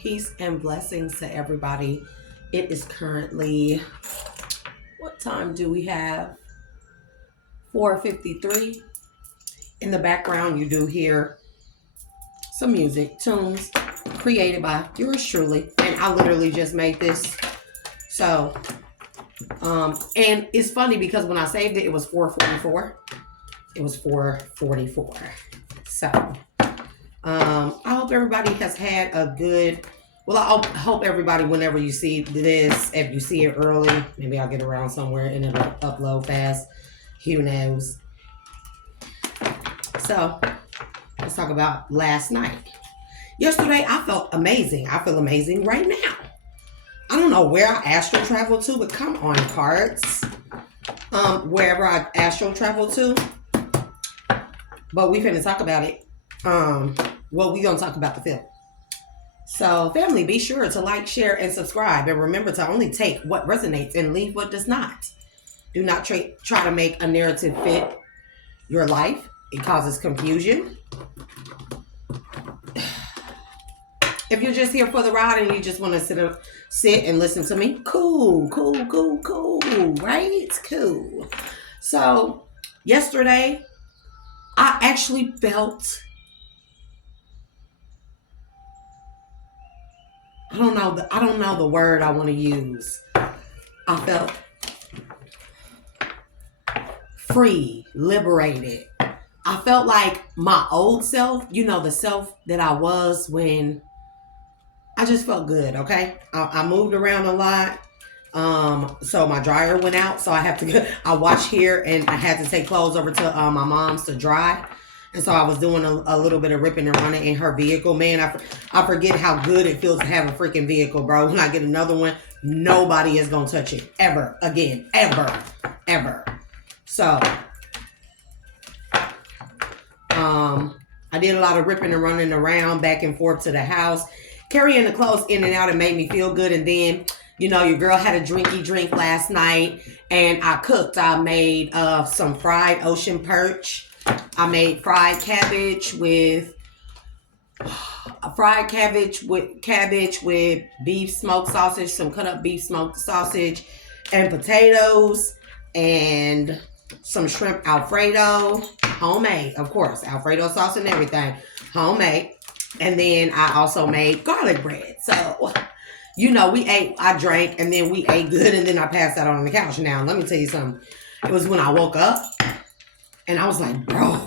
Peace and blessings to everybody. It is currently, what time do we have? 4:53. In the background, you do hear some music, tunes created by yours truly. And I literally just made this. So, and it's funny because when I saved it, it was 4:44. It was 4:44. So, I hope everybody has had a good. Well, I hope everybody, whenever you see this, if you see it early, maybe I'll get around somewhere and it'll upload fast. Who knows? So, let's talk about last night. Yesterday, I felt amazing. I feel amazing right now. I don't know where I astral traveled to, but come on, cards. Wherever I astral traveled to. But we finna talk about it. Well, we gonna talk about the film. So, family, be sure to like, share, and subscribe. And remember to only take what resonates and leave what does not. Do not try to make a narrative fit your life. It causes confusion. If you're just here for the ride and you just want to sit and listen to me, cool, right? Cool. So, yesterday, I actually felt... I don't know the word I want to use. I felt free, liberated. I felt like my old self, the self that I was when I just felt good, okay? I moved around a lot. So my dryer went out, so I washed here and I had to take clothes over to my mom's to dry. And so I was doing a little bit of ripping and running in her vehicle. Man, I forget how good it feels to have a freaking vehicle, bro. When I get another one, nobody is going to touch it. Ever. Again. Ever. So, I did a lot of ripping and running around back and forth to the house. Carrying the clothes in and out, it made me feel good. And then, your girl had a drinky drink last night. And I cooked. I made some fried ocean perch. I made fried cabbage with beef smoked sausage, some cut up beef smoked sausage, and potatoes, and some shrimp Alfredo, homemade, of course, Alfredo sauce and everything, homemade. And then I also made garlic bread. So, I drank and then we ate good and then I passed out on the couch. Now, let me tell you something. It was when I woke up. And I was like, bro,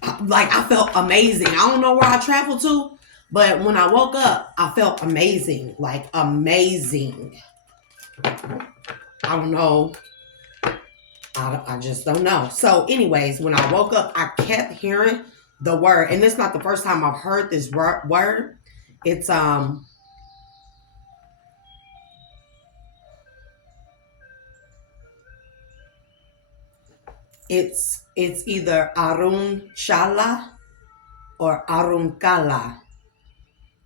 I felt amazing. I don't know where I traveled to, but when I woke up, I felt amazing. Like, amazing. I don't know. I just don't know. So, anyways, when I woke up, I kept hearing the word. And this is not the first time I've heard this word. It's, It's either Arun Shala or Arun Kala.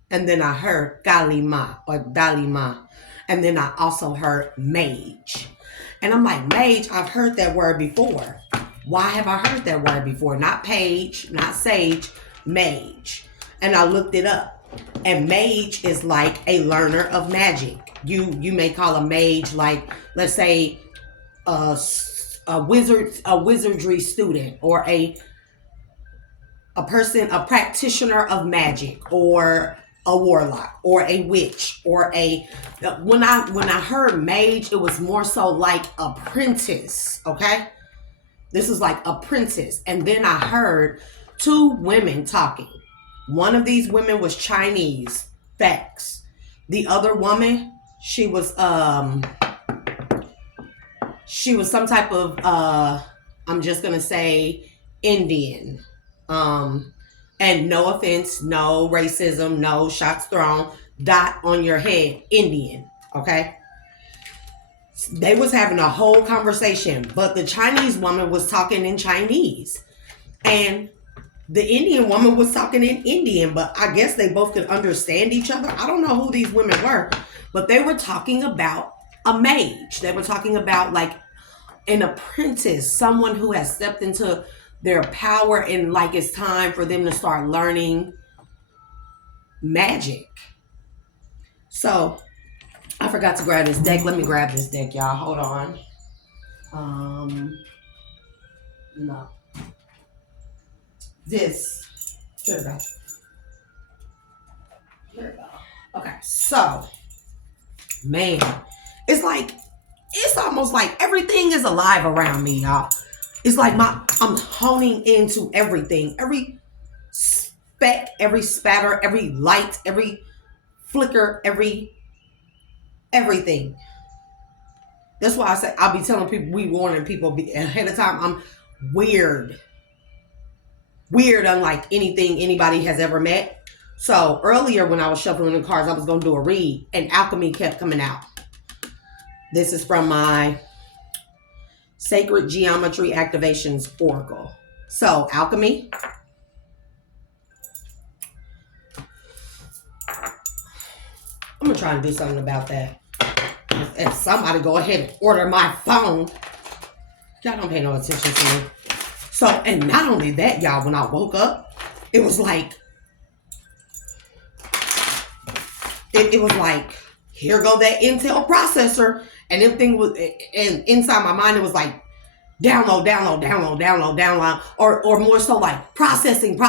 And then I heard Kalima or Dalima. And then I also heard mage. And I'm like, mage, I've heard that word before. Why have I heard that word before? Not page, not sage, mage. And I looked it up. And mage is like a learner of magic. You may call a mage like, let's say, a wizardry student, or a practitioner of magic, or a warlock, or a witch, or when I heard mage, it was more so like apprentice, okay? This is like apprentice. And then I heard two women talking. One of these women was Chinese, facts. The other woman, she was some type of, I'm just going to say Indian. And no offense, no racism, no shots thrown, dot on your head, Indian. Okay. They was having a whole conversation, but the Chinese woman was talking in Chinese and the Indian woman was talking in Indian, but I guess they both could understand each other. I don't know who these women were, but they were talking about a mage. They were talking about like an apprentice, someone who has stepped into their power and like it's time for them to start learning magic. So I forgot to grab this deck. Let me grab this deck, y'all. Hold on. No. This. Here we go. Here we go. Okay, so man, it's almost like everything is alive around me, y'all. It's like I'm honing into everything, every speck, every spatter, every light, every flicker, everything. That's why I say I'll be telling people, we warning people ahead of time. I'm weird, unlike anything anybody has ever met. So earlier when I was shuffling the cards, I was gonna do a read, and alchemy kept coming out. This is from my Sacred Geometry Activations Oracle. So, alchemy. I'm going to try and do something about that. If somebody go ahead and order my phone. Y'all don't pay no attention to me. So, and not only that, y'all, when I woke up, it was like, it was like, here go that Intel processor. And everything was, and inside my mind, it was like, download, or more so like processing,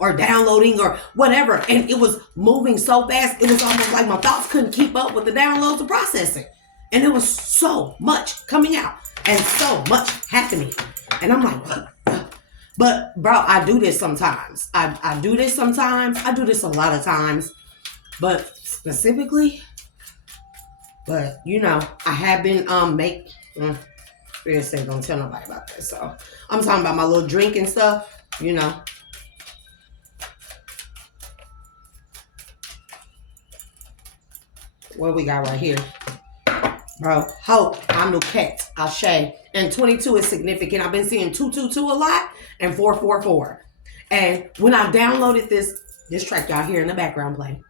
or downloading or whatever. And it was moving so fast, it was almost like my thoughts couldn't keep up with the downloads and processing. And there was so much coming out and so much happening. And I'm like, what? But bro, I do this sometimes. I do this sometimes. I do this a lot of times. But specifically, but you know, I have been Spirit said don't tell nobody about that. So I'm talking about my little drink and stuff, you know. What we got right here? Bro, hope, Anuket, Ashe. And 22 is significant. I've been seeing 222 a lot and 444. And when I downloaded this track y'all hear in the background play,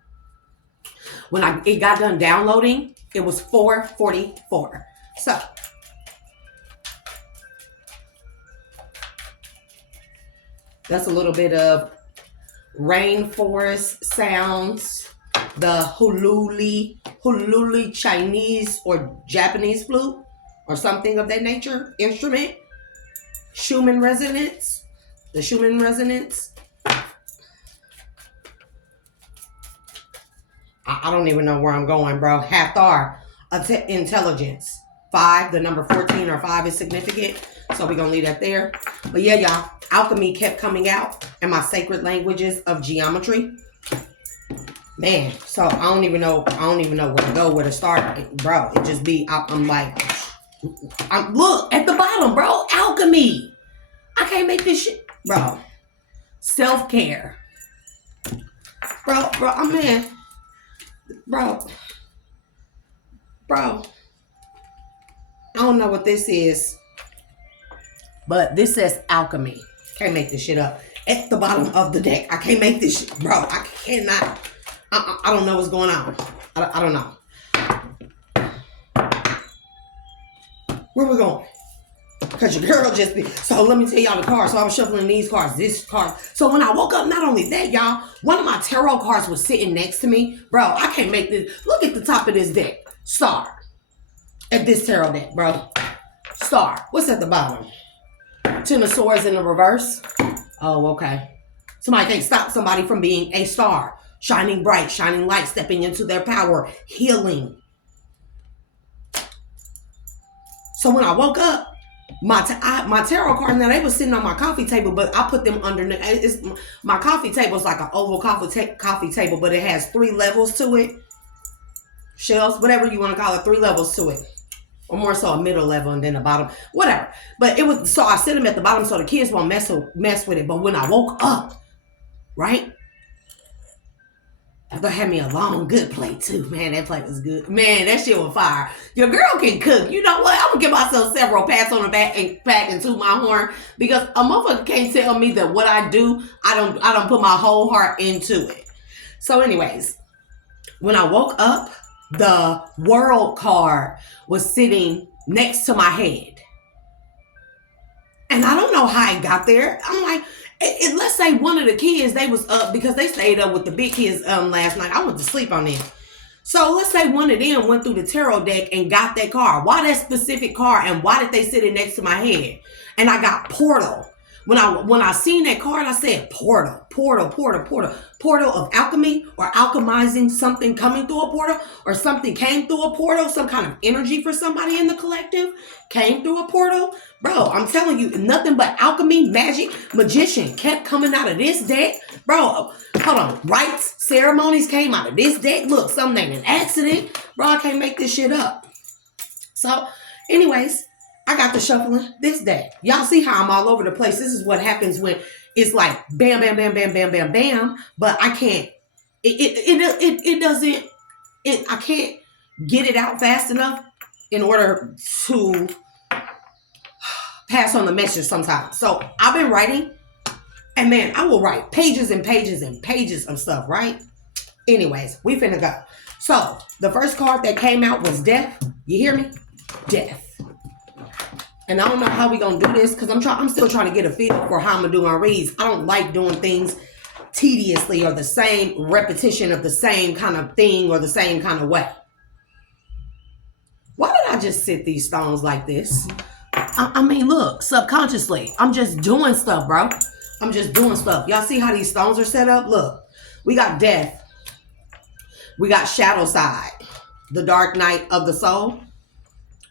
when it got done downloading, it was 444. So that's a little bit of rainforest sounds. The hululi Chinese or Japanese flute or something of that nature instrument. Schumann resonance. The Schumann resonance. I don't even know where I'm going, bro. Hathar, intelligence. 5, the number 14 or 5 is significant. So we're going to leave that there. But yeah, y'all, alchemy kept coming out in my sacred languages of geometry. Man, so I don't even know where to go, where to start, bro. It just be, I'm like, look at the bottom, bro. Alchemy. I can't make this shit, bro. Self-care. Bro, I'm in. Bro, I don't know what this is, but this says alchemy. Can't make this shit up. At the bottom of the deck, I can't make this shit, bro. I cannot. I don't know what's going on. I don't know. Where we going? Because your girl just be. So let me tell y'all the cards. So I was shuffling these cards, this card. So when I woke up, not only that, y'all, one of my tarot cards was sitting next to me. Bro, I can't make this. Look at the top of this deck. Star. At this tarot deck, bro. Star. What's at the bottom? Ten of Swords in the reverse. Oh, okay. Somebody can't stop somebody from being a star. Shining bright, shining light, stepping into their power, healing. So when I woke up, my tarot cards, now they were sitting on my coffee table, but I put them underneath. My coffee table is like an oval coffee table, but it has 3 levels to it. Shelves, whatever you want to call it, 3 levels to it. Or more so a middle level and then the bottom, whatever. But it was, so I set them at the bottom so the kids won't mess with it. But when I woke up, right? After I had me a long, good plate too. Man, that plate was good. Man, that shit was fire. Your girl can cook. You know what? I'm going to give myself several pats on the back and toot my horn. Because a motherfucker can't tell me that what I do, I don't put my whole heart into it. So anyways, when I woke up, the world card was sitting next to my head. And I don't know how it got there. I'm like, Let's say one of the kids, they was up because they stayed up with the big kids last night. I went to sleep on them. So let's say one of them went through the tarot deck and got that card. Why that specific card, and why did they sit it next to my head? And I got portal. When I seen that card, I said portal, portal, portal, portal. Portal of alchemy, or alchemizing something coming through a portal, or something came through a portal, some kind of energy for somebody in the collective came through a portal. Bro, I'm telling you, nothing but alchemy, magic, magician kept coming out of this deck. Bro, hold on. Rites, ceremonies came out of this deck. Look, something ain't an accident. Bro, I can't make this shit up. So, anyways, I got to shuffling this deck. Y'all see how I'm all over the place. This is what happens when it's like bam, bam, bam, bam, bam, bam, bam. But I can't, it doesn't, I can't get it out fast enough in order to pass on the message sometimes. So I've been writing, and man, I will write pages and pages and pages of stuff, right? Anyways, we finna go. So the first card that came out was death. You hear me? Death. And I don't know how we gonna do this, because I'm still trying to get a feel for how I'm gonna do my reads. I don't like doing things tediously, or the same repetition of the same kind of thing, or the same kind of way. Why did I just sit these stones like this? I mean, look, subconsciously, I'm just doing stuff, bro. I'm just doing stuff. Y'all see how these stones are set up? Look, we got death. We got shadow side, the dark night of the soul.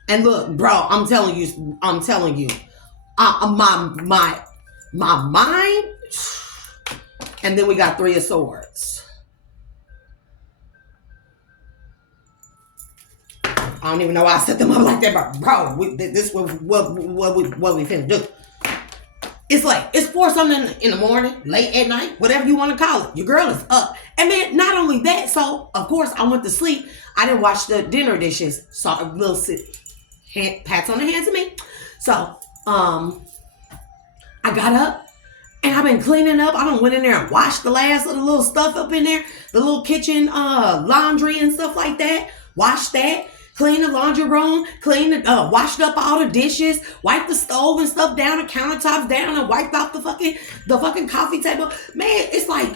And look, bro, I'm telling you, my mind. And then we got Three of Swords. I don't even know why I set them up like that, but bro, this is what we finna do. It's like, it's 4 something in the morning, late at night, whatever you want to call it. Your girl is up. And then not only that, so of course I went to sleep. I didn't wash the dinner dishes. Saw a little pats on the hands of me. So, I got up and I've been cleaning up. I done went in there and washed the last of the little stuff up in there. The little kitchen, laundry and stuff like that. Washed that. Cleaned the laundry room. Washed up all the dishes. Wiped the stove and stuff down. The countertops down. And wiped off the fucking coffee table. Man, it's like,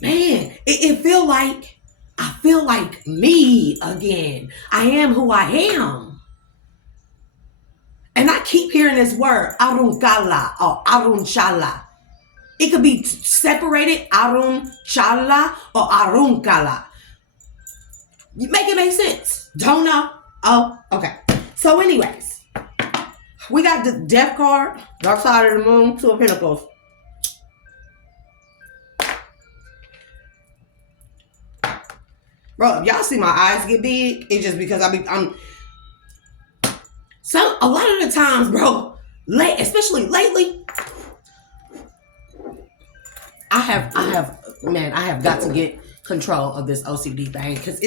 man, it feel like, I feel like me again. I am who I am. And I keep hearing this word, arunkala or arunchala. It could be separated, arunchala or arunkala. You make it make sense? Don't know? Oh, okay. So anyways, we got the death card, dark side of the moon, 2 of Pentacles. Bro, if y'all see my eyes get big, it's just because I'm so a lot of the times, bro, especially lately, I have got to get control of this OCD thing, because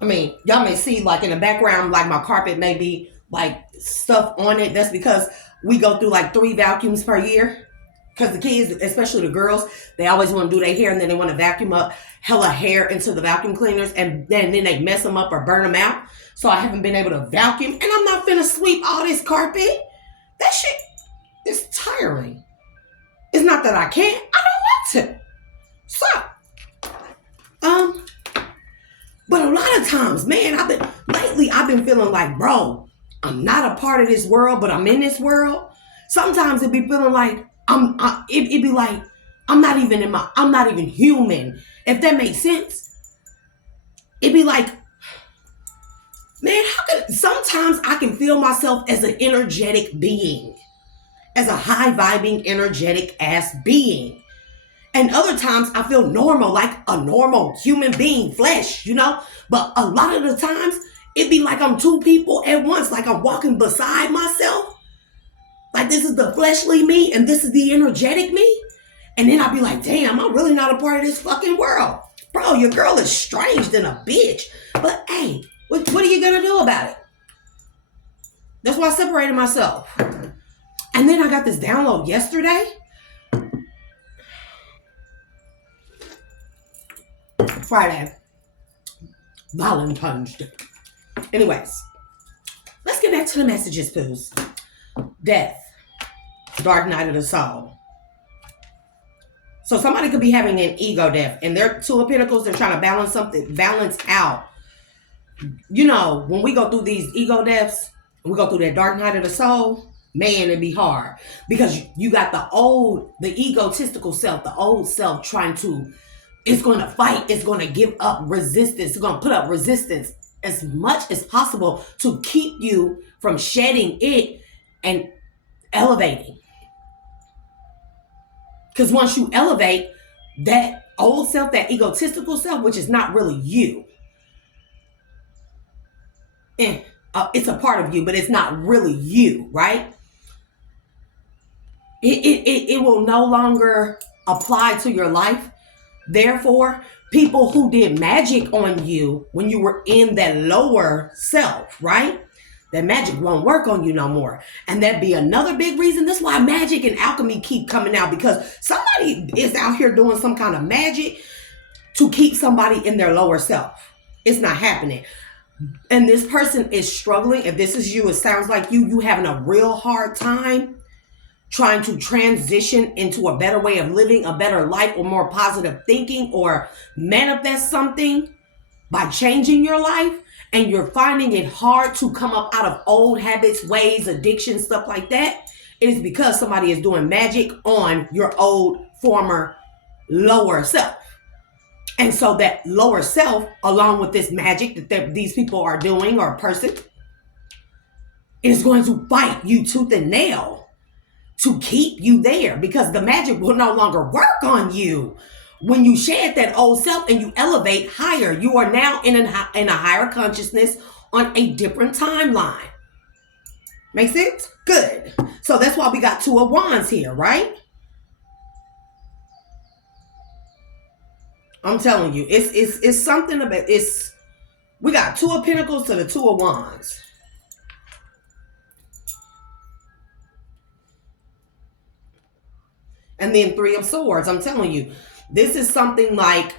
I mean, y'all may see like in the background, like my carpet may be like stuff on it. That's because we go through like 3 vacuums per year. Because the kids, especially the girls, they always want to do their hair, and then they want to vacuum up hella hair into the vacuum cleaners, and then they mess them up or burn them out. So I haven't been able to vacuum, and I'm not finna sweep all this carpet. That shit is tiring. It's not that I can't. I don't want to. So, but a lot of times, man, I've been feeling like, bro, I'm not a part of this world, but I'm in this world. Sometimes it be feeling like it'd be like I'm not even human. If that makes sense. It'd be like, man, sometimes I can feel myself as an energetic being, as a high vibing, energetic ass being. And other times I feel normal, like a normal human being, flesh, you know? But a lot of the times it'd be like I'm 2 people at once, like I'm walking beside myself. Like this is the fleshly me and this is the energetic me. And then I'd be like, damn, I'm really not a part of this fucking world. Bro, your girl is strange than a bitch. But hey, what are you gonna do about it? That's why I separated myself. And then I got this download yesterday. Friday. Valentine's Day. Anyways, let's get back to the messages, poos. Death. Dark night of the soul. So somebody could be having an ego death, and they're Two of Pentacles. They're trying to balance out. You know, when we go through these ego deaths, we go through that dark night of the soul, man, it'd be hard. Because you got the egotistical self, the old self trying to, it's going to fight, it's going to give up resistance, it's going to put up resistance as much as possible to keep you from shedding it and elevating. Because once you elevate, that old self, that egotistical self, which is not really you, it's a part of you, but it's not really you, right? It will no longer apply to your life. Therefore, people who did magic on you when you were in that lower self, right? That magic won't work on you no more. And that'd be another big reason. That's why magic and alchemy keep coming out, because somebody is out here doing some kind of magic to keep somebody in their lower self. It's not happening. And this person is struggling. If this is you, it sounds like you having a real hard time trying to transition into a better way of living, a better life, or more positive thinking, or manifest something by changing your life. And you're finding it hard to come up out of old habits, ways, addiction, stuff like that. It is because somebody is doing magic on your old, former, lower self. And so that lower self, along with this magic that these people are doing, or a person, is going to fight you tooth and nail to keep you there, because the magic will no longer work on you. When you shed that old self and you elevate higher, you are now in a higher consciousness on a different timeline. Make sense? Good. So that's why we got Two of Wands here, right? I'm telling you, it's something about it's. We got Two of Pentacles to the Two of Wands. And then Three of Swords. I'm telling you, this is something like,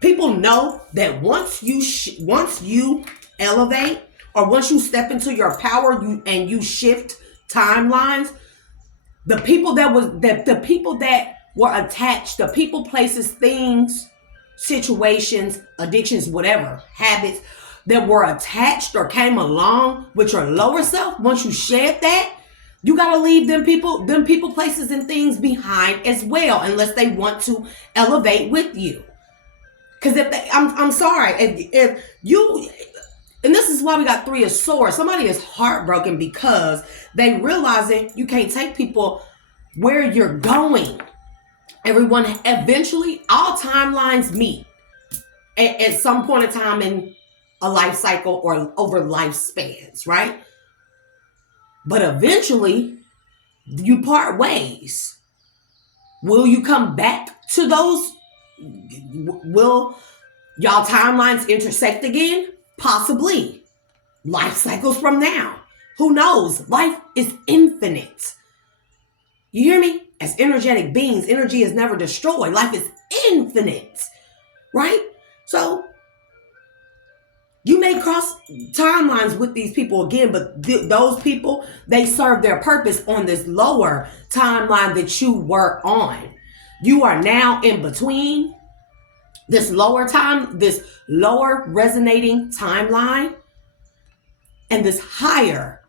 people know that once you elevate, or once you step into your power, you shift timelines, the people that were attached, the people, places, things, situations, addictions, whatever, habits that were attached or came along with your lower self, once you shed that, you got to leave them people, places, and things behind as well, unless they want to elevate with you. Because I'm sorry, if you, and this is why we got Three of Swords. Somebody is heartbroken because they realizing you can't take people where you're going. Everyone, eventually, all timelines meet at some point in time in a life cycle or over lifespans, right? But eventually, you part ways. Will you come back to those? Will y'all timelines intersect again? Possibly. Life cycles from now. Who knows? Life is infinite. You hear me? As energetic beings, energy is never destroyed. Life is infinite. Right? So, you may cross timelines with these people again, but those people, they serve their purpose on this lower timeline that you were on. You are now in between this lower resonating timeline and this higher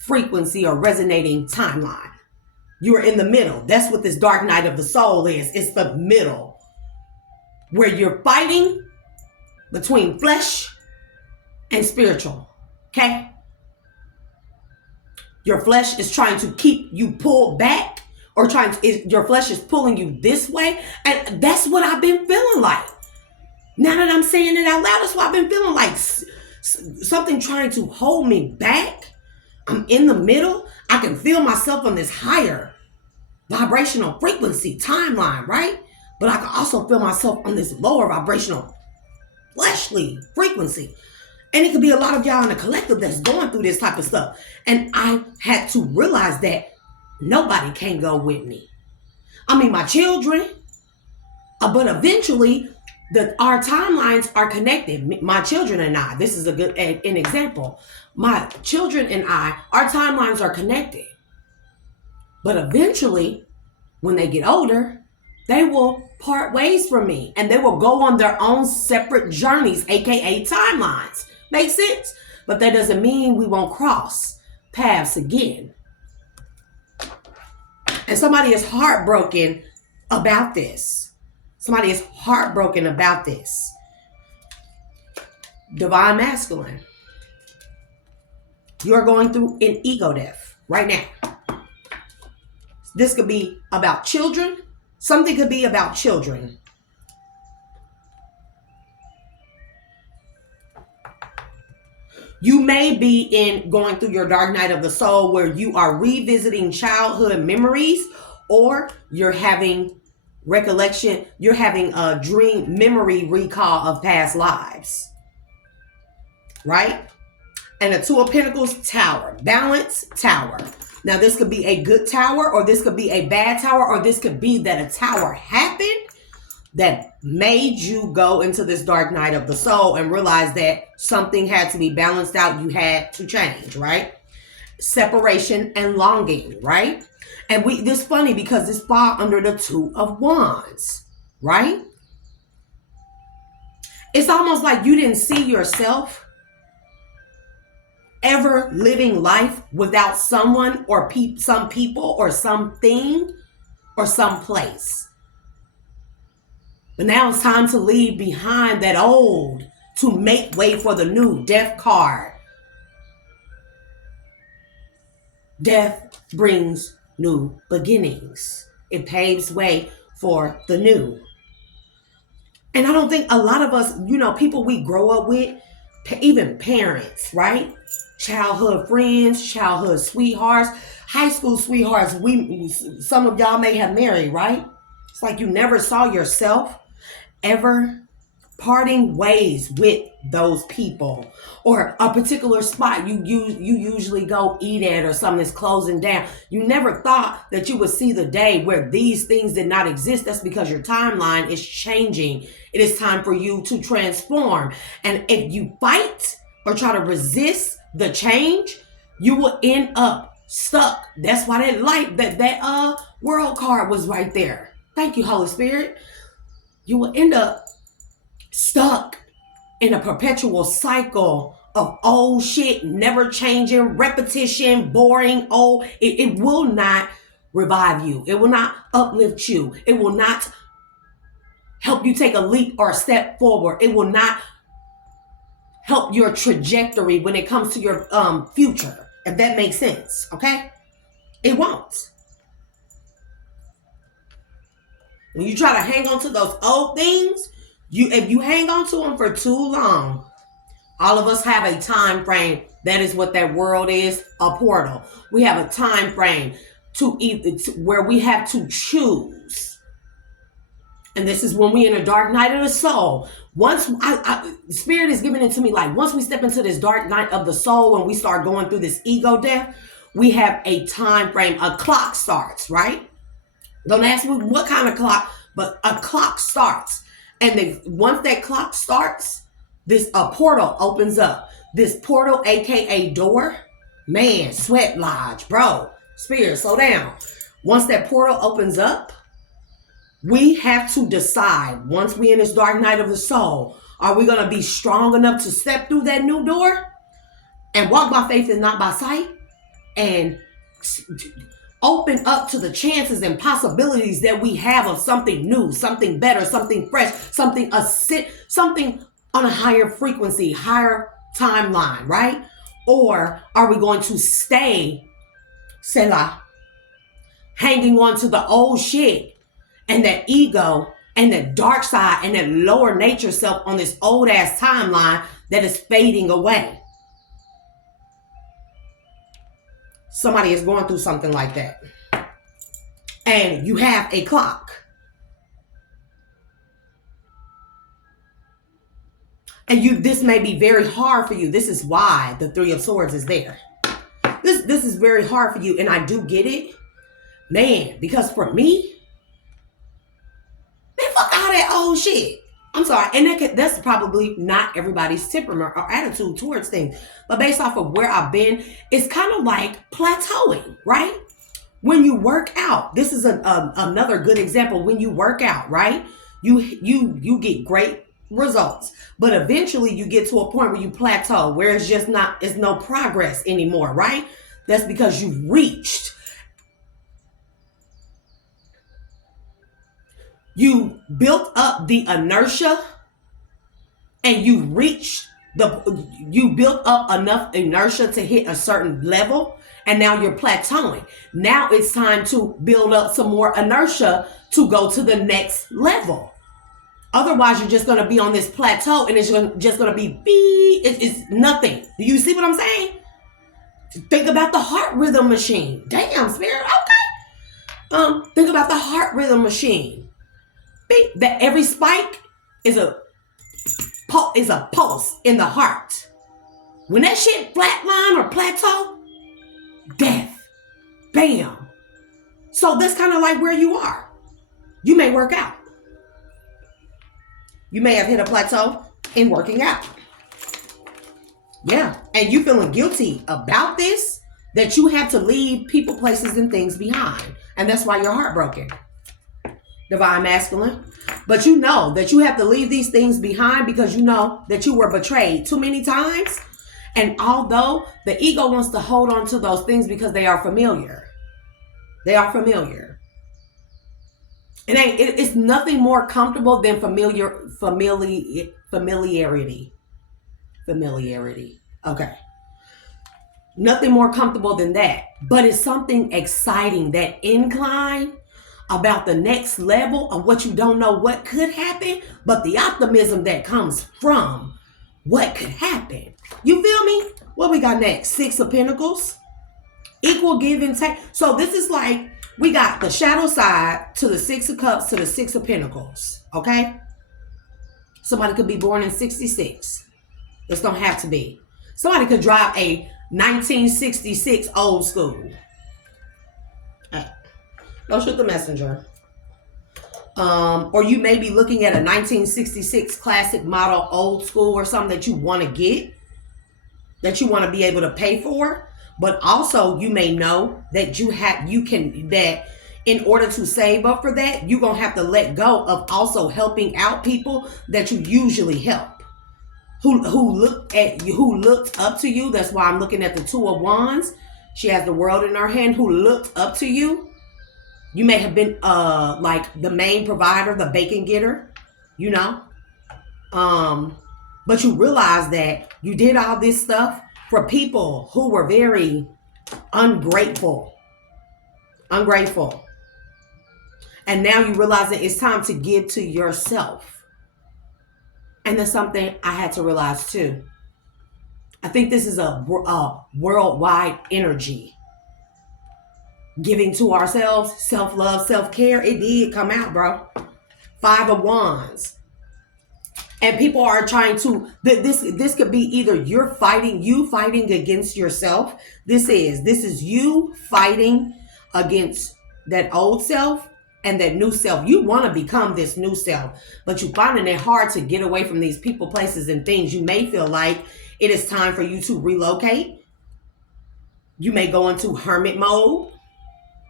frequency or resonating timeline. You are in the middle. That's what this dark night of the soul is. It's the middle where you're fighting between flesh and spiritual. Okay? Your flesh is trying to keep you pulled back, or your flesh is pulling you this way. And that's what I've been feeling like. Now that I'm saying it out loud, that's what I've been feeling like. Something trying to hold me back. I'm in the middle. I can feel myself on this higher vibrational frequency timeline, right? But I can also feel myself on this lower vibrational fleshly frequency. And it could be a lot of y'all in the collective that's going through this type of stuff. And I had to realize that nobody can go with me. I mean, my children, but eventually our timelines are connected. My children and I, this is an example. My children and I, our timelines are connected. But eventually, when they get older, they will part ways from me and they will go on their own separate journeys, aka timelines. Make sense? But that doesn't mean we won't cross paths again. And somebody is heartbroken about this. Somebody is heartbroken about this. Divine masculine. You're going through an ego death right now. This could be about children. Something could be about children. You may be going through your dark night of the soul where you are revisiting childhood memories, or you're having recollection, you're having a dream memory recall of past lives. Right? And a Two of Pentacles tower, balance tower. Now this could be a good tower, or this could be a bad tower, or this could be that a tower happened that made you go into this dark night of the soul and realize that something had to be balanced out. You had to change, right? Separation and longing, right? And this funny because this fall under the Two of Wands, right? It's almost like you didn't see yourself ever living life without someone or some people or something or some place. But now it's time to leave behind that old to make way for the new. Death card. Death brings new beginnings. It paves way for the new. And I don't think a lot of us, people we grow up with, even parents, right? Childhood friends, childhood sweethearts, high school sweethearts. Some of y'all may have married, right? It's like you never saw yourself ever parting ways with those people, or a particular spot you usually go eat at, or something that's closing down. You never thought that you would see the day where these things did not exist. That's because your timeline is changing. It is time for you to transform. And if you fight or try to resist the change, you will end up stuck. That's why that world card was right there. Thank you, Holy Spirit. You will end up stuck in a perpetual cycle of old shit, never changing, repetition, boring, old. It will not revive you. It will not uplift you. It will not help you take a leap or a step forward. It will not help your trajectory when it comes to your future, if that makes sense, okay? It won't. When you try to hang on to those old things, if you hang on to them for too long, all of us have a time frame. That is what that world is, a portal. We have a time frame where we have to choose. And this is when we in a dark night of the soul. Once Spirit is giving it to me, like once we step into this dark night of the soul and we start going through this ego death, we have a time frame. A clock starts, right? Don't ask me what kind of clock, but a clock starts. And once that clock starts, a portal opens up. This portal, aka door, man, sweat lodge, bro. Spirit, slow down. Once that portal opens up, we have to decide, once we in this dark night of the soul, are we going to be strong enough to step through that new door and walk by faith and not by sight, and open up to the chances and possibilities that we have of something new, something better, something fresh, something on a higher frequency, higher timeline, right? Or are we going to stay, Selah, hanging on to the old shit and that ego and that dark side and that lower nature self on this old ass timeline that is fading away? Somebody is going through something like that. And you have a clock. And this may be very hard for you. This is why the Three of Swords is there. This is very hard for you, and I do get it. Man, because for me, man, fuck all that old shit. I'm sorry. And that's probably not everybody's temperament or attitude towards things. But based off of where I've been, it's kind of like plateauing, right? When you work out, this is another good example. When you work out, right? You get great results, but eventually you get to a point where you plateau, where it's no progress anymore, right? That's because you've reached. You built up the inertia and you built up enough inertia to hit a certain level, and now you're plateauing. Now it's time to build up some more inertia to go to the next level. Otherwise, you're just going to be on this plateau and it's just going to be it's nothing. Do you see what I'm saying? Think about the heart rhythm machine. Damn, Spirit. Okay. Think about the heart rhythm machine. That every spike is a pulse in the heart. When that shit flatline or plateau, death. Bam. So that's kind of like where you are. You may work out. You may have hit a plateau in working out. Yeah. And you feeling guilty about this, that you have to leave people, places, and things behind. And that's why you're heartbroken. Divine Masculine. But you know that you have to leave these things behind because you know that you were betrayed too many times. And although the ego wants to hold on to those things because they are familiar. They are familiar. It's nothing more comfortable than familiarity. Familiarity. Okay. Nothing more comfortable than that. But it's something exciting, that incline about the next level of what you don't know what could happen, but the optimism that comes from what could happen. You feel me? What we got next? 6 of Pentacles. Equal give and take. So this is like, we got the shadow side to the 6 of Cups to the 6 of Pentacles. Okay? Somebody could be born in 66. This don't have to be. Somebody could drive a 1966 old school. Don't shoot the messenger. Or you may be looking at a 1966 classic model old school or something that you want to get, that you want to be able to pay for. But also you may know that that in order to save up for that, you're going to have to let go of also helping out people that you usually help. Who looked up to you. That's why I'm looking at the 2 of Wands. She has the world in her hand, who looked up to you. You may have been like the main provider, the bacon getter, you know. But you realize that you did all this stuff for people who were very ungrateful. And now you realize that it's time to give to yourself. And that's something I had to realize too. I think this is a worldwide energy. Giving to ourselves, self-love, self-care. It did come out, bro. 5 of Wands. And people are trying to, this could be either you fighting against yourself. This is you fighting against that old self and that new self. You want to become this new self, but you're finding it hard to get away from these people, places, and things. You may feel like it is time for you to relocate. You may go into hermit mode.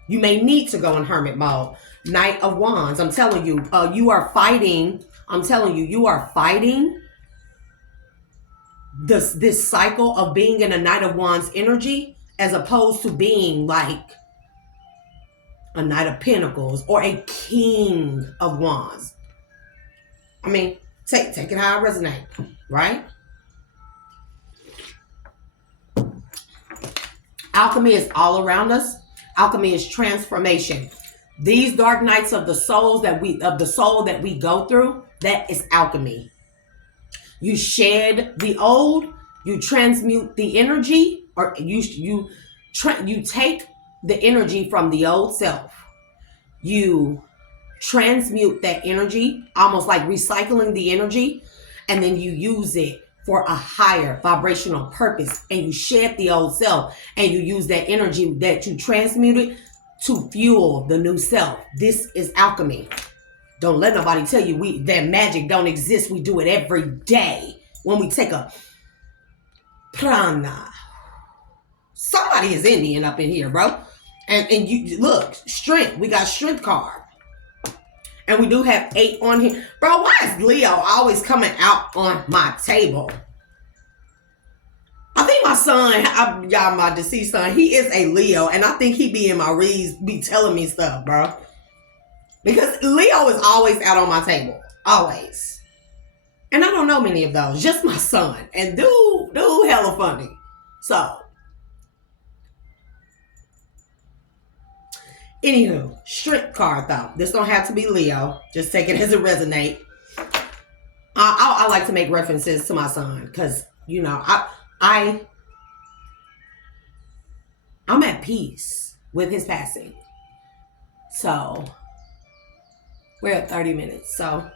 You may need to go in hermit mode. Knight of Wands. I'm telling you, you are fighting. I'm telling you, you are fighting this cycle of being in a Knight of Wands energy, as opposed to being like a Knight of Pentacles or a King of Wands. I mean, take it how it resonates, right? Alchemy is all around us. Alchemy is transformation. These dark nights of the soul that we go through, that is alchemy. You shed the old, you transmute the energy, or you take the energy from the old self. You transmute that energy, almost like recycling the energy, and then you use it for a higher vibrational purpose. And you shed the old self, and you use that energy that you transmuted to fuel the new self. This is alchemy. Don't let nobody tell you that magic don't exist. We do it every day. When we take a prana. Somebody is Indian up in here, bro. And you look, strength. We got strength card. And we do have 8 on here. Bro, why is Leo always coming out on my table? I think my son, y'all, my deceased son, he is a Leo. And I think he be in my reads, be telling me stuff, bro. Because Leo is always out on my table. Always. And I don't know many of those. Just my son. And dude hella funny. So. Anywho, strength card though. This don't have to be Leo. Just take it as it resonate. I like to make references to my son. Because, you know, I'm at peace with his passing. So. We're at 30 minutes, so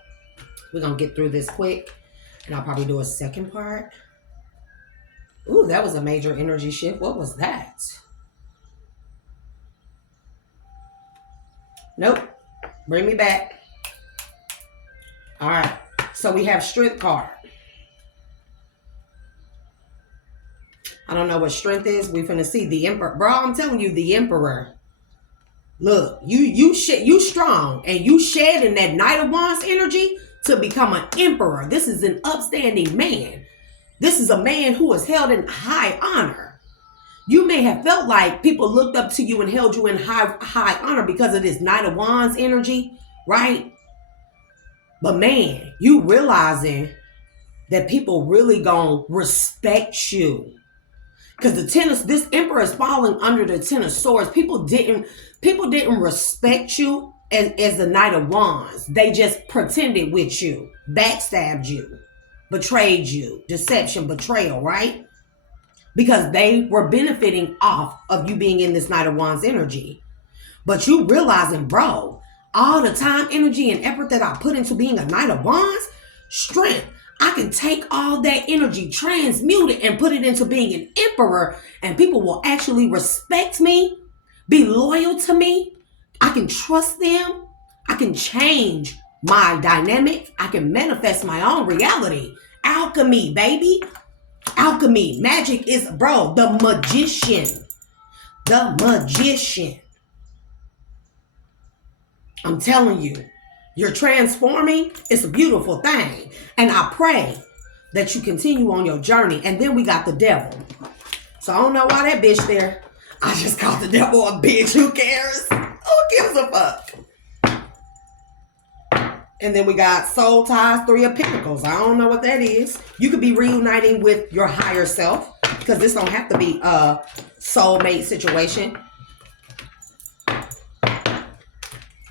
we're going to get through this quick, and I'll probably do a second part. Ooh, that was a major energy shift. What was that? Nope. Bring me back. All right. So we have strength card. I don't know what strength is. We're finna see the Emperor. Bro, I'm telling you, the Emperor. Look, you strong, and you shedding that Knight of Wands energy to become an emperor. This is an upstanding man. This is a man who is held in high honor. You may have felt like people looked up to you and held you in high honor because of this Knight of Wands energy, right? But man, you realizing that people really gonna respect you. Because this Emperor is falling under the Ten of Swords. People didn't respect you as the Knight of Wands. They just pretended with you, backstabbed you, betrayed you, deception, betrayal, right? Because they were benefiting off of you being in this Knight of Wands energy. But you realizing, bro, all the time, energy, and effort that I put into being a Knight of Wands, strength. I can take all that energy, transmute it, and put it into being an emperor, and people will actually respect me, be loyal to me. I can trust them. I can change my dynamic. I can manifest my own reality. Alchemy, baby. Alchemy. Magic is, bro, the magician. The magician. I'm telling you. You're transforming. It's a beautiful thing. And I pray that you continue on your journey. And then we got the devil. So I don't know why that bitch there. I just called the devil a bitch. Who cares? Who gives a fuck? And then we got soul ties, 3 of Pentacles. I don't know what that is. You could be reuniting with your higher self. Because this don't have to be a soulmate situation.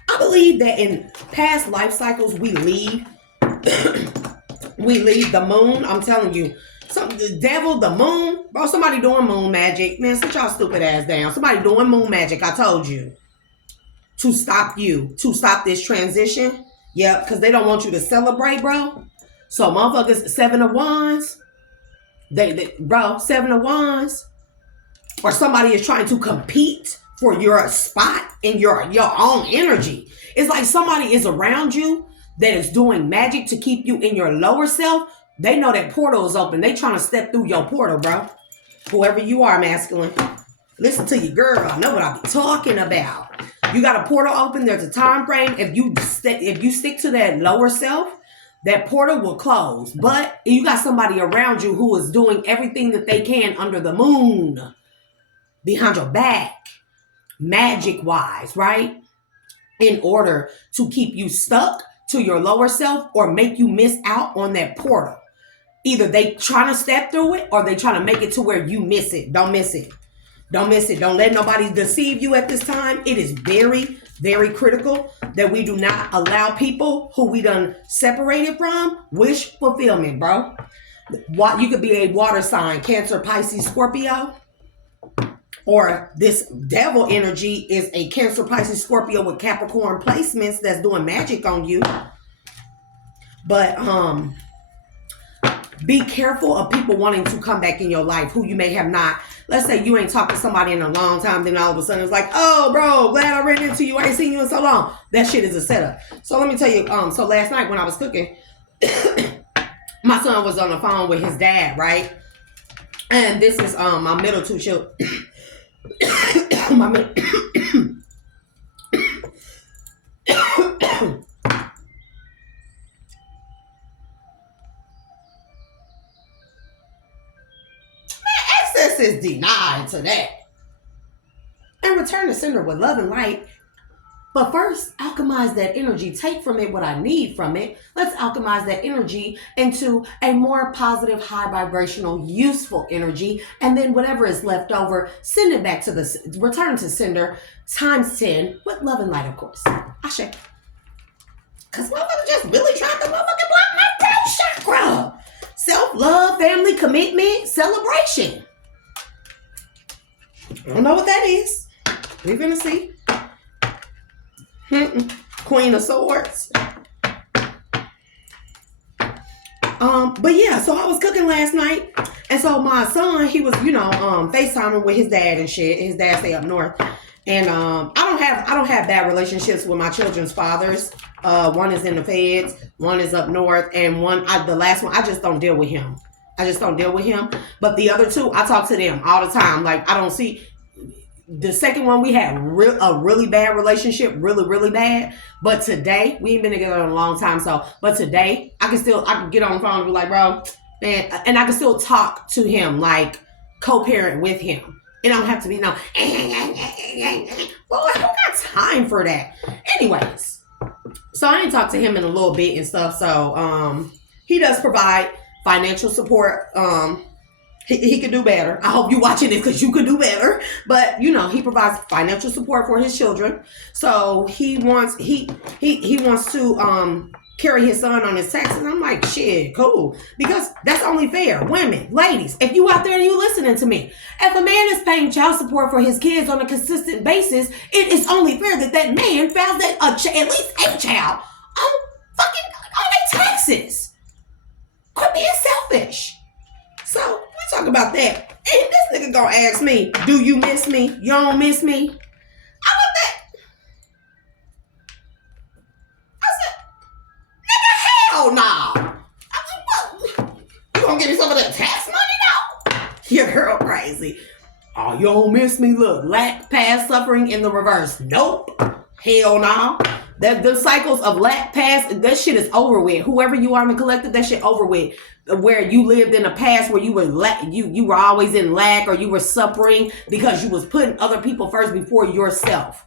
I believe that in past life cycles, we leave the moon. I'm telling you, the devil, the moon, bro, somebody doing moon magic. Man, sit y'all stupid ass down. Somebody doing moon magic, I told you. To stop this transition. Yeah, because they don't want you to celebrate, bro. So motherfuckers, 7 of Wands. Bro, 7 of Wands. Or somebody is trying to compete for your spot in your own energy. It's like somebody is around you that is doing magic to keep you in your lower self. They know that portal is open. They trying to step through your portal, bro. Whoever you are, masculine. Listen to your girl. I know what I be talking about. You got a portal open. There's a time frame. If you stick to that lower self, that portal will close. But you got somebody around you who is doing everything that they can under the moon, behind your back, magic wise, right? In order to keep you stuck to your lower self or make you miss out on that portal. Either they trying to step through it or they trying to make it to where you miss it. Don't miss it. Don't miss it. Don't let nobody deceive you at this time. It is very, very critical that we do not allow people who we done separated from wish fulfillment, bro. You could be a water sign, Cancer, Pisces, Scorpio. Or this devil energy is a Cancer, Pisces, Scorpio with Capricorn placements that's doing magic on you. But be careful of people wanting to come back in your life who you may have not. Let's say you ain't talked to somebody in a long time, then all of a sudden it's like, oh, bro, glad I ran into you. I ain't seen you in so long. That shit is a setup. So let me tell you, so last night when I was cooking, my son was on the phone with his dad, right? And this is my middle two children. My man. Access is denied to that. And return to sender with love and light. But first, alchemize that energy. Take from it what I need from it. Let's alchemize that energy into a more positive, high vibrational, useful energy. And then whatever is left over, send it back to the, return to sender times 10 with love and light, of course. Ashe. Because motherfucker just really tried to motherfucking block my throat chakra. Self-love, family commitment, celebration. I don't know what that is. We're gonna see. Queen of Swords. But yeah, so I was cooking last night, and so my son, he was, FaceTiming with his dad and shit. His dad stay up north, and I don't have bad relationships with my children's fathers. One is in the feds, one is up north, and the last one, I just don't deal with him. But the other two, I talk to them all the time. Like, I don't see. The second one, we had a really bad relationship, really bad. But today, we ain't been together in a long time. But today, I can get on the phone and be like, bro, man, and I can still talk to him, like co-parent with him. It don't have to be no, boy, I don't got time for that. Anyways, so I ain't talked to him in a little bit and stuff. So he does provide financial support. He could do better. I hope you're watching this because you could do better. But he provides financial support for his children. So he wants to carry his son on his taxes. I'm like, shit, cool. Because that's only fair. Women, ladies, if you out there and you listening to me, if a man is paying child support for his kids on a consistent basis, it is only fair that man files that at least a child on their taxes. Quit being selfish. So we talk about that. And this nigga gonna ask me, do you miss me? You don't miss me? I looked at. I said, nigga, hell no. I said, what? You gonna give me some of that tax money now? Your girl crazy. Oh, you don't miss me? Look, lack, past, suffering in the reverse. Nope. Hell no. The cycles of lack, past, that shit is over with. Whoever you are in the collective, that shit over with. Where you lived in the past, where you were you were always in lack, or you were suffering because you was putting other people first before yourself.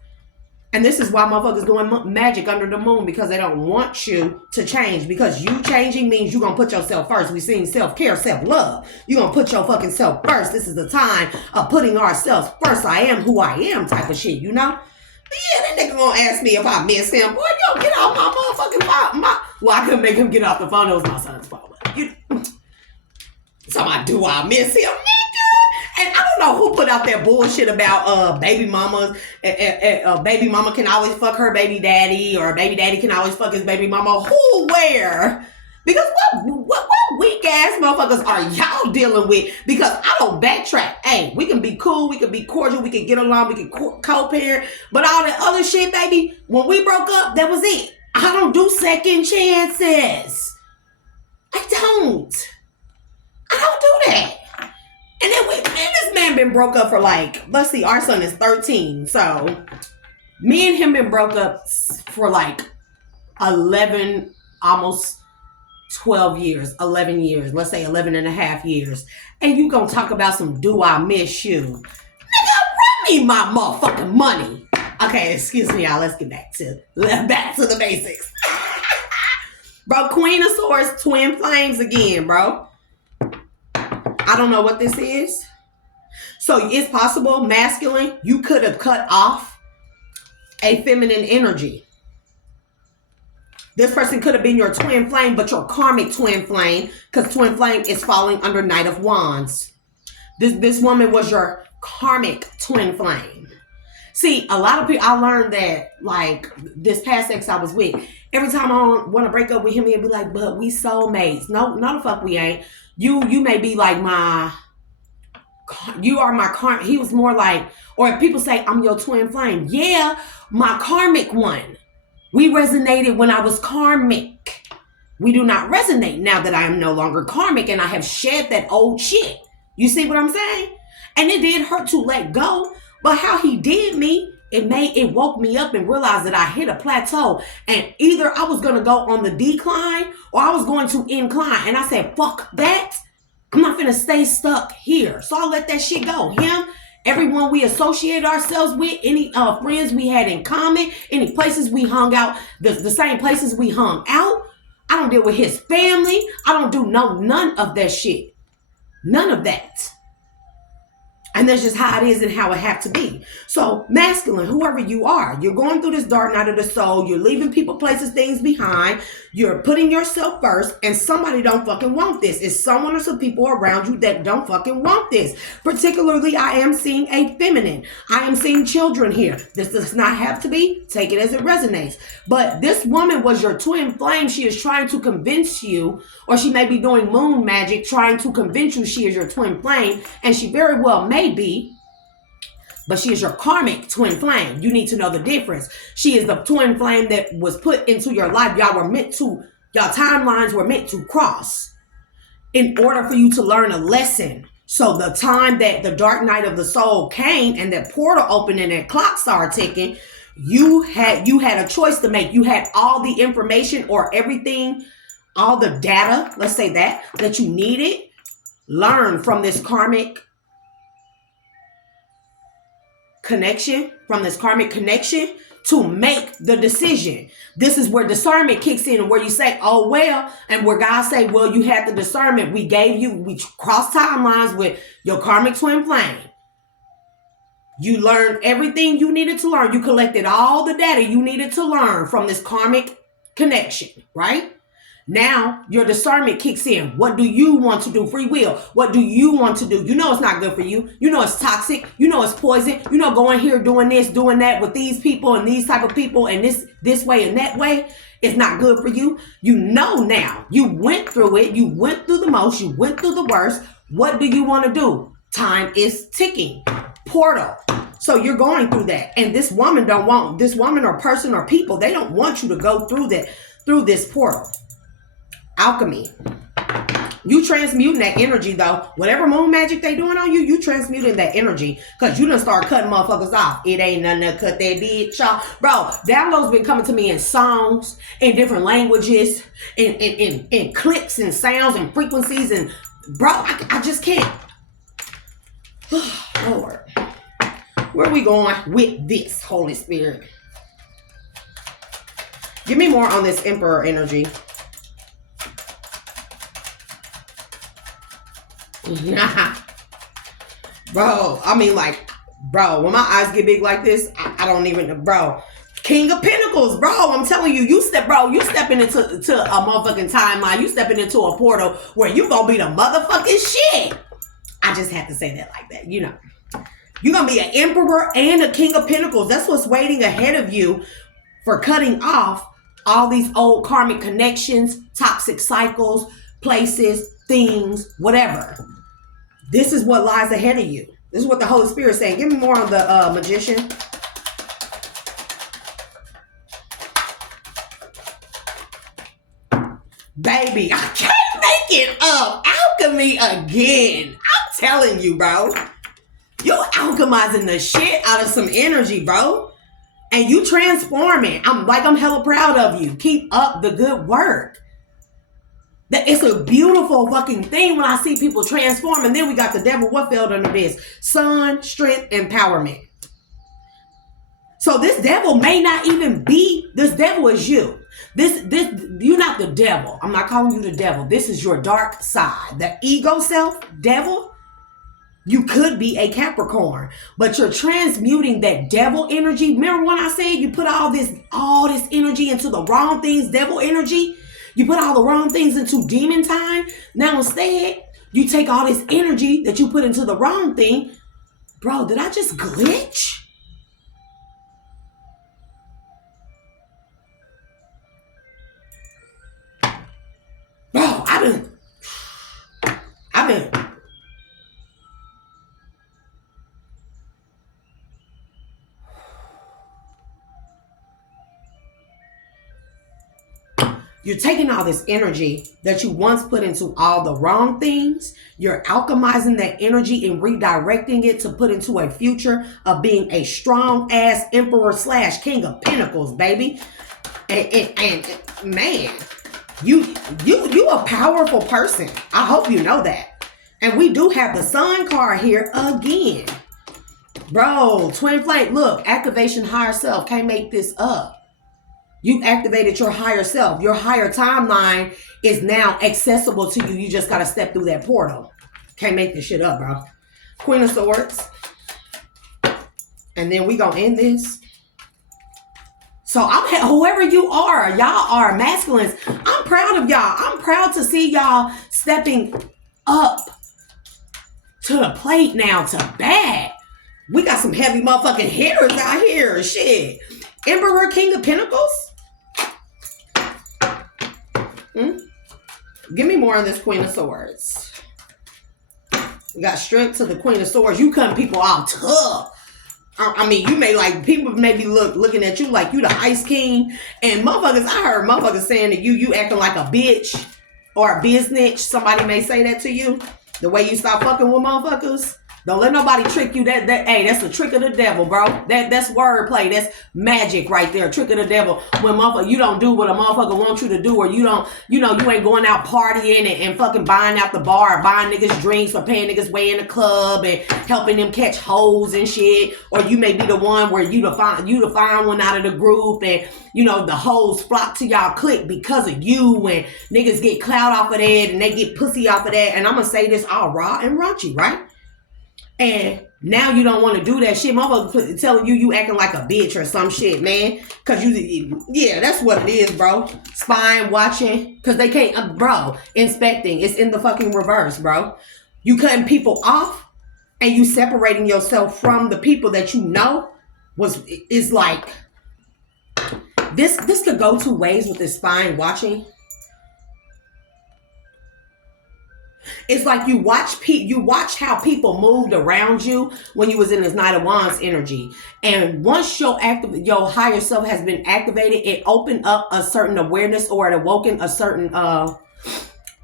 And this is why motherfuckers doing magic under the moon, because they don't want you to change. Because you changing means you're gonna put yourself first. We seen self-care, self-love. You're gonna put your fucking self first. This is the time of putting ourselves first. I am who I am type of shit, But yeah, that nigga gonna ask me if I miss him. Boy, yo, get off my motherfucking phone. Well, I couldn't make him get off the phone. It was my son's phone. So do I miss him, nigga? And I don't know who put out that bullshit about baby mamas. Baby mama can always fuck her baby daddy, or baby daddy can always fuck his baby mama. Who, where? Because what weak ass motherfuckers are y'all dealing with? Because I don't backtrack. Hey, we can be cool, we can be cordial, we can get along, we can co-parent, but all that other shit, baby, when we broke up, that was it. I don't do second chances. I don't do that. And then this man been broke up for like, let's see, our son is 13. So me and him been broke up for like 11, almost 12 years, 11 years, let's say 11 and a half years. And you gonna talk about some do I miss you? Nigga, run me my motherfucking money. Okay, excuse me, y'all. Let's get back to the basics. Bro, Queen of Swords, twin flames again, bro. I don't know what this is. So it's possible, masculine, you could have cut off a feminine energy. This person could have been your twin flame, but your karmic twin flame, because twin flame is falling under Knight of Wands. This woman was your karmic twin flame. See, a lot of people, I learned that, like, this past ex I was with, every time I want to break up with him, he'd be like, but we soulmates. No, the fuck we ain't. You may be like you are my karmic. He was more like, or if people say, I'm your twin flame. Yeah, my karmic one. We resonated when I was karmic. We do not resonate now that I am no longer karmic and I have shed that old shit. You see what I'm saying? And it did hurt to let go. But how he did me, it woke me up and realized that I hit a plateau. And either I was gonna go on the decline or I was going to incline. And I said, fuck that. I'm not gonna stay stuck here. So I let that shit go. Him, everyone we associated ourselves with, any friends we had in common, any places we hung out, the same places we hung out. I don't deal with his family. I don't do none of that shit. None of that. And that's just how it is and how it have to be. So masculine, whoever you are, you're going through this dark night of the soul. You're leaving people, places, things behind. You're putting yourself first, and somebody don't fucking want this. It's someone or some people around you that don't fucking want this. Particularly, I am seeing a feminine. I am seeing children here. This does not have to be. Take it as it resonates. But this woman was your twin flame. She is trying to convince you, or she may be doing moon magic, trying to convince you she is your twin flame, and she very well may be, but she is your karmic twin flame. You need to know the difference. She is the twin flame that was put into your life. Y'all timelines were meant to cross in order for you to learn a lesson. So the time that the dark night of the soul came and that portal opened and that clock started ticking, you had a choice to make. You had all the information or everything, all the data, let's say that you needed. Learn from this karmic connection, to make the decision. This is where discernment kicks in, and where you say, oh, well, and where God say, well, you had the discernment. We crossed timelines with your karmic twin flame. You learned everything you needed to learn. You collected all the data you needed to learn from this karmic connection, right? Now your discernment kicks in. What do you want to do? Free will. What do you want to do? You know it's not good for you. You know it's toxic. You know it's poison. You know going here, doing this, doing that with these people and these type of people and this way and that way. It's not good for you. You know now. You went through it. You went through the most. You went through the worst. What do you want to do? Time is ticking. Portal. So you're going through that. And this woman or person or people, they don't want you to go through this portal. Alchemy. You transmuting that energy though. Whatever moon magic they doing on you, you transmuting that energy. Cause you done start cutting motherfuckers off. It ain't nothing to cut that bitch, y'all. Bro, downloads been coming to me in songs, in different languages, in clicks and sounds and frequencies. And bro, I just can't. Lord. Where are we going with this, Holy Spirit? Give me more on this Emperor energy. Bro, I mean, like, bro, when my eyes get big like this, I don't even, bro. King of Pentacles, bro. I'm telling you, you stepping into a motherfucking timeline. You stepping into a portal where you gonna be the motherfucking shit. I just have to say that like that, you know. You're gonna be an Emperor and a King of Pentacles. That's what's waiting ahead of you for cutting off all these old karmic connections, toxic cycles, places, things, whatever. This is what lies ahead of you. This is what the Holy Spirit is saying. Give me more on the Magician. Baby, I can't make it up. Alchemy again. I'm telling you, bro. You're alchemizing the shit out of some energy, bro. And you transforming. I'm hella proud of you. Keep up the good work. That it's a beautiful fucking thing when I see people transform. And then we got the devil. What fell under this? Sun, strength, empowerment. So this devil may not even be. This devil is you. This you're not the devil. I'm not calling you the devil. This is your dark side. The ego self, devil. You could be a Capricorn, but you're transmuting that devil energy. Remember when I said you put all this energy into the wrong things, devil energy? You put all the wrong things into demon time. Now instead, you take all this energy that you put into the wrong thing. Bro, did I just glitch? Bro, I've been You're taking all this energy that you once put into all the wrong things. You're alchemizing that energy and redirecting it to put into a future of being a strong ass emperor / king of pentacles, baby. And man, you a powerful person. I hope you know that. And we do have the sun card here again. Bro, twin flame, look, activation higher self. Can't make this up. You activated your higher self. Your higher timeline is now accessible to you. You just got to step through that portal. Can't make this shit up, bro. Queen of Swords. And then we gonna end this. So whoever you are, y'all are masculines. I'm proud of y'all. I'm proud to see y'all stepping up to the plate now to bat. We got some heavy motherfucking hitters out here. Shit. Emperor, King of Pentacles. Give me more of this Queen of Swords. We got strength to the Queen of Swords. You cutting people out tough. I mean, you may like, people may be looking at you like you the Ice King. And motherfuckers, I heard motherfuckers saying that you acting like a bitch or a biznitch. Somebody may say that to you. The way you stop fucking with motherfuckers. Don't let nobody trick you. Hey, that's the trick of the devil, bro. That's wordplay. That's magic right there. Trick of the devil. When motherfucker, you don't do what a motherfucker wants you to do, or you don't, you ain't going out partying and fucking buying out the bar, or buying niggas drinks, or paying niggas way in the club and helping them catch hoes and shit. Or you may be the one where you the fine one out of the group, and the hoes flock to y'all clique because of you, and niggas get clout off of that, and they get pussy off of that. And I'm gonna say this all raw and raunchy, right? And now you don't want to do that shit. Motherfucker telling you acting like a bitch or some shit, man. Because yeah, that's what it is, bro. Spying, watching. Because they can't, bro, inspecting. It's in the fucking reverse, bro. You cutting people off and you separating yourself from the people that you know is like, this could go two ways with this spying, watching. It's like you watch how people moved around you when you was in this Knight of Wands energy. And once your higher self has been activated, it opened up a certain awareness, or it awoken a certain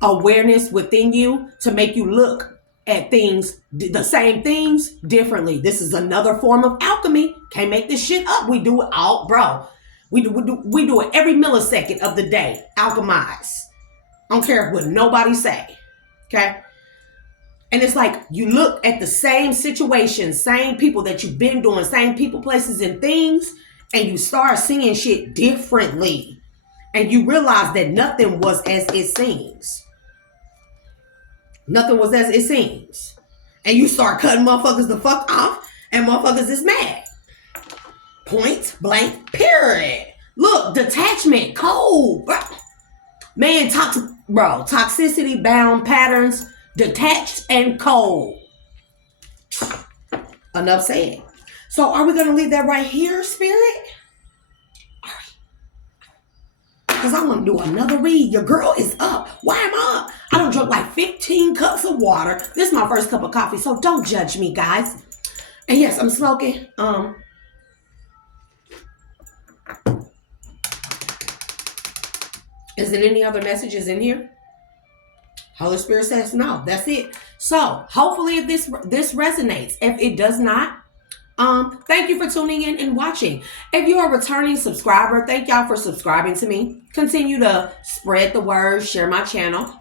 awareness within you to make you look at things, the same things, differently. This is another form of alchemy. Can't make this shit up. We do it all, bro. We do it every millisecond of the day. Alchemize. I don't care what nobody say. Okay? And it's like you look at the same situation, same people that you've been doing, same people, places, and things, and you start seeing shit differently. And you realize that nothing was as it seems. Nothing was as it seems. And you start cutting motherfuckers the fuck off, and motherfuckers is mad. Point blank, period. Look, detachment, cold. Man, toxicity bound patterns, detached and cold. Enough said. So are we going to leave that right here, Spirit? All right. Because I want to do another read. Your girl is up. Why am I up? I done drunk like 15 cups of water. This is my first cup of coffee, so don't judge me, guys. And yes, I'm smoking. Is there any other messages in here? Holy Spirit says no. That's it. So hopefully if this resonates. If it does not, thank you for tuning in and watching. If you're a returning subscriber, thank y'all for subscribing to me. Continue to spread the word, share my channel.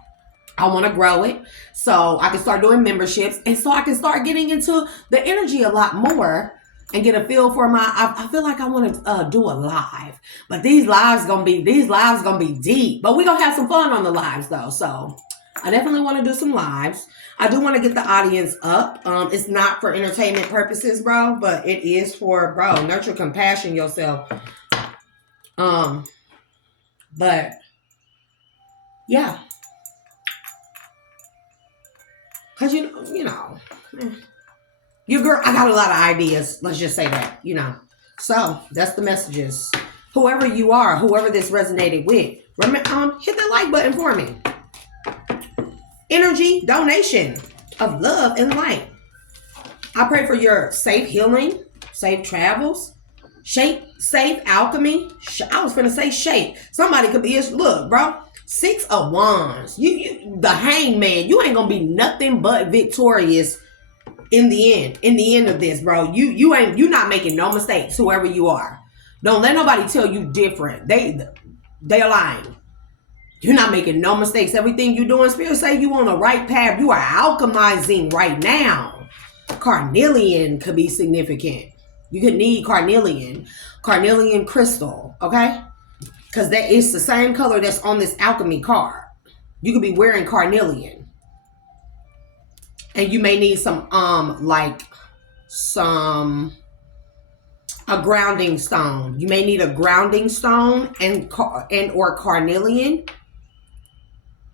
I want to grow it so I can start doing memberships, and so I can start getting into the energy a lot more. And get a feel for I feel like I want to do a live, but these lives gonna be deep. But we gonna have some fun on the lives though. So I definitely want to do some lives. I do want to get the audience up. It's not for entertainment purposes, bro, but it is for, bro, nurture, compassion yourself. But yeah, cause you know. Your girl, I got a lot of ideas. Let's just say that, So that's the messages. Whoever you are, whoever this resonated with, remember, hit the like button for me. Energy, donation of love and light. I pray for your safe healing, safe travels, Shape, safe, alchemy. I was finna say shape. Somebody could be, look, bro. 6 of Wands. You, the hangman. You ain't gonna be nothing but victorious in the end. In the end of this, bro. You not making no mistakes, whoever you are. Don't let nobody tell you different. They're lying. You're not making no mistakes. Everything you're doing, Spirit say you on the right path. You are alchemizing right now. Carnelian could be significant. You could need carnelian crystal, okay? Because that is the same color that's on this alchemy card. You could be wearing carnelian. And you may need some, a grounding stone. You may need a grounding stone and or carnelian.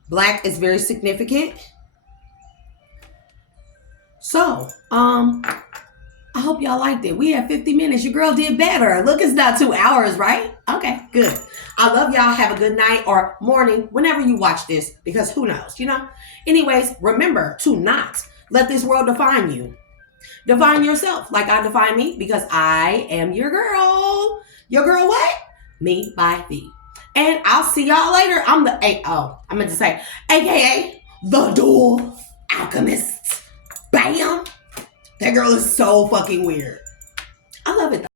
Black is very significant. So, I hope y'all liked it. We had 50 minutes. Your girl did better. Look, it's not 2 hours, right? Okay, good. I love y'all. Have a good night or morning whenever you watch this, because who knows, you know? Anyways, remember to not let this world define you. Define yourself like I define me, because I am your girl. Your girl what? Me by thee. And I'll see y'all later. I'm the I meant to say, AKA the Dual Alchemist. Bam. That girl is so fucking weird. I love it though.